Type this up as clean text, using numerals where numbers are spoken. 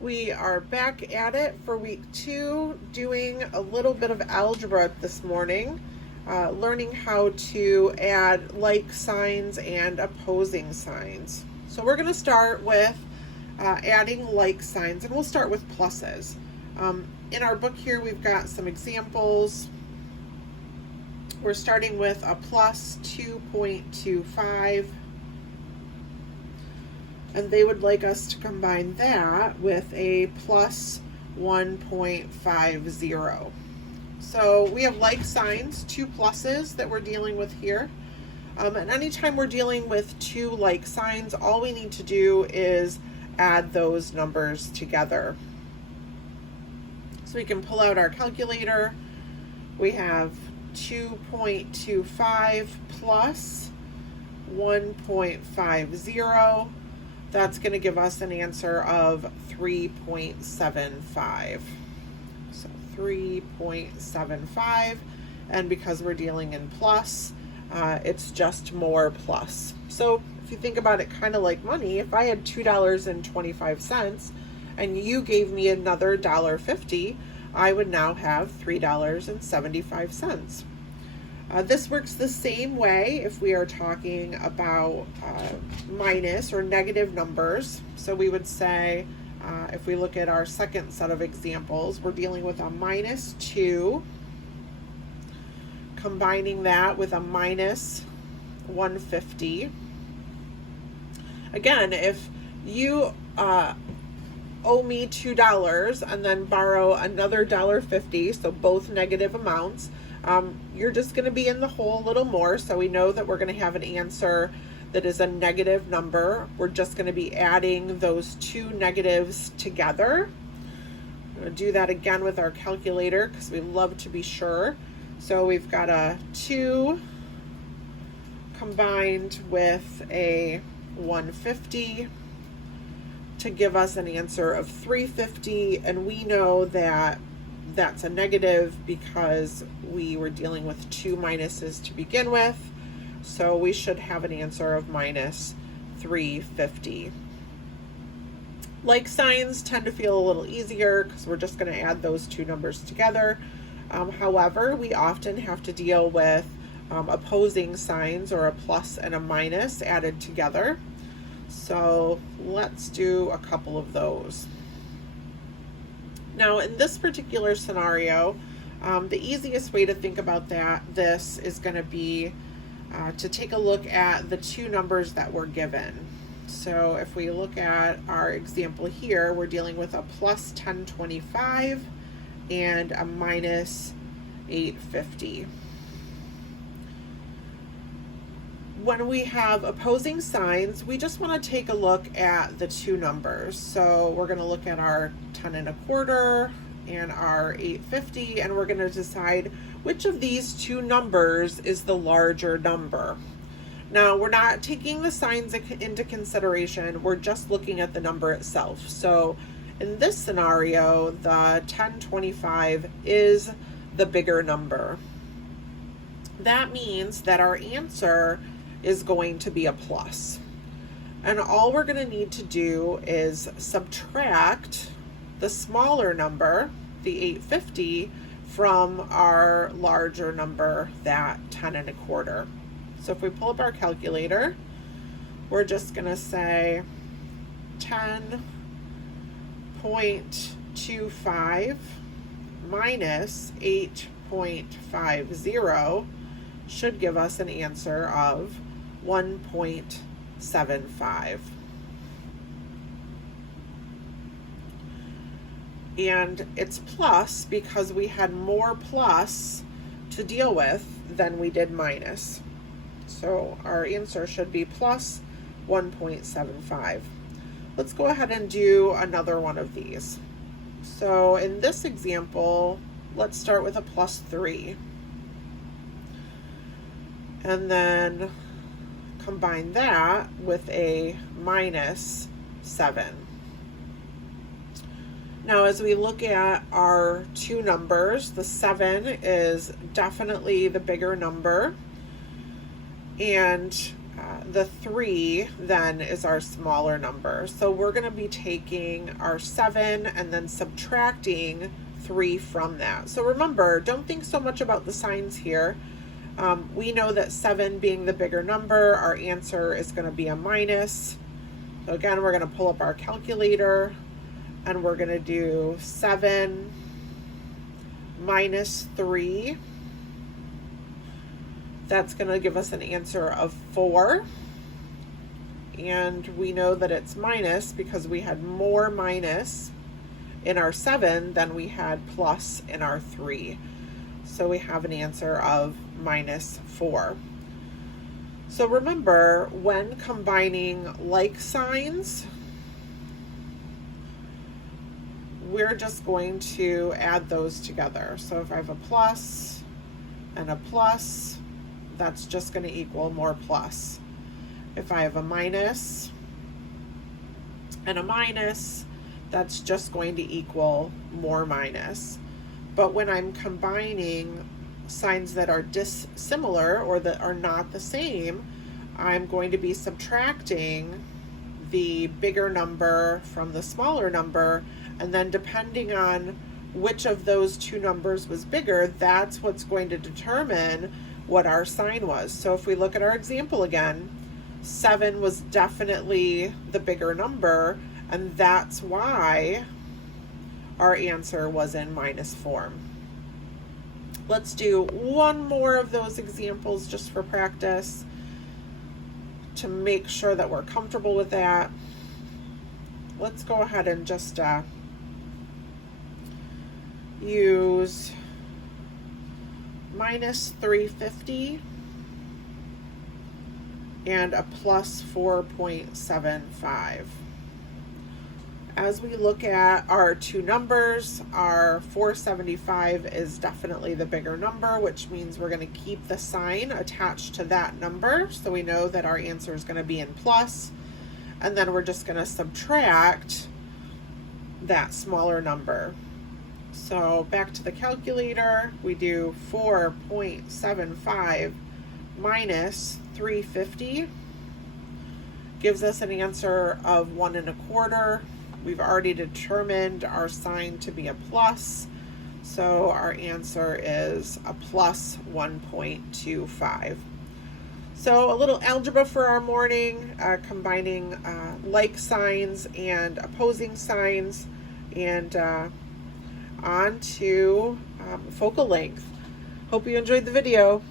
We are back at it for week 2, doing a little bit of algebra this morning, learning how to add like signs and opposing signs. So we're going to start with adding like signs, and we'll start with pluses. In our book here, we've got some examples. We're starting with a plus 2.25. And they would like us to combine that with a plus 1.50. So we have like signs, two pluses that we're dealing with here. And anytime we're dealing with two like signs, all we need to do is add those numbers together. So we can pull out our calculator. We have 2.25 plus 1.50. That's going to give us an answer of 3.75. So 3.75, and because we're dealing in plus, it's just more plus. So if you think about it kind of like money, if I had $2.25 and you gave me another $1.50, I would now have $3.75. This works the same way if we are talking about minus or negative numbers. So we would say, if we look at our second set of examples, we're dealing with a minus 2, combining that with a minus 150. Again, if you owe me $2 and then borrow another $1.50, so both negative amounts, you're just going to be in the hole a little more. So we know that we're going to have an answer that is a negative number. We're just going to be adding those two negatives together. I'm going to do that again with our calculator because we love to be sure. So we've got a 2 combined with a 150 to give us an answer of 350, and we know that that's a negative because we were dealing with two minuses to begin with, so we should have an answer of minus 350. Like signs tend to feel a little easier because we're just going to add those two numbers together. However, we often have to deal with opposing signs, or a plus and a minus added together. So let's do a couple of those. Now, in this particular scenario, the easiest way to think about this is going to be to take a look at the two numbers that were given. So if we look at our example here, we're dealing with a plus 1025 and a minus 850. When we have opposing signs, we just want to take a look at the two numbers. So we're going to look at our 10.25 and our 850, and we're going to decide which of these two numbers is the larger number. Now, we're not taking the signs into consideration, we're just looking at the number itself. So in this scenario, the 1025 is the bigger number. That means that our answer is going to be a plus. And all we're going to need to do is subtract the smaller number, the 850, from our larger number, that 10.25. So if we pull up our calculator, we're just going to say 10.25 minus 8.50 should give us an answer of 1.75. And it's plus because we had more plus to deal with than we did minus. So our answer should be plus 1.75. Let's go ahead and do another one of these. So in this example, let's start with a plus 3. And then combine that with a minus 7. Now, as we look at our two numbers, the 7 is definitely the bigger number. And The 3 then is our smaller number. So we're going to be taking our 7 and then subtracting 3 from that. So remember, don't think so much about the signs here. We know that 7 being the bigger number, our answer is going to be a minus. So again, we're going to pull up our calculator and we're going to do 7 minus 3. That's going to give us an answer of 4. And we know that it's minus because we had more minus in our 7 than we had plus in our 3. So we have an answer of minus 4. So remember, when combining like signs, we're just going to add those together. So if I have a plus and a plus, that's just going to equal more plus. If I have a minus and a minus, that's just going to equal more minus. But when I'm combining signs that are dissimilar or that are not the same, I'm going to be subtracting the bigger number from the smaller number, and then depending on which of those two numbers was bigger, that's what's going to determine what our sign was. So if we look at our example again, 7 was definitely the bigger number, and that's why our answer was in minus form. Let's do one more of those examples just for practice to make sure that we're comfortable with that. Let's go ahead and just use minus 350 and a plus 4.75. As we look at our two numbers, our 475 is definitely the bigger number, which means we're going to keep the sign attached to that number. So we know that our answer is going to be in plus, and then we're just going to subtract that smaller number. So back to the calculator, we do 4.75 minus 350 gives us an answer of 1 1/4. We've already determined our sign to be a plus, so our answer is a plus 1.25. So a little algebra for our morning, combining like signs and opposing signs, and on to focal length. Hope you enjoyed the video.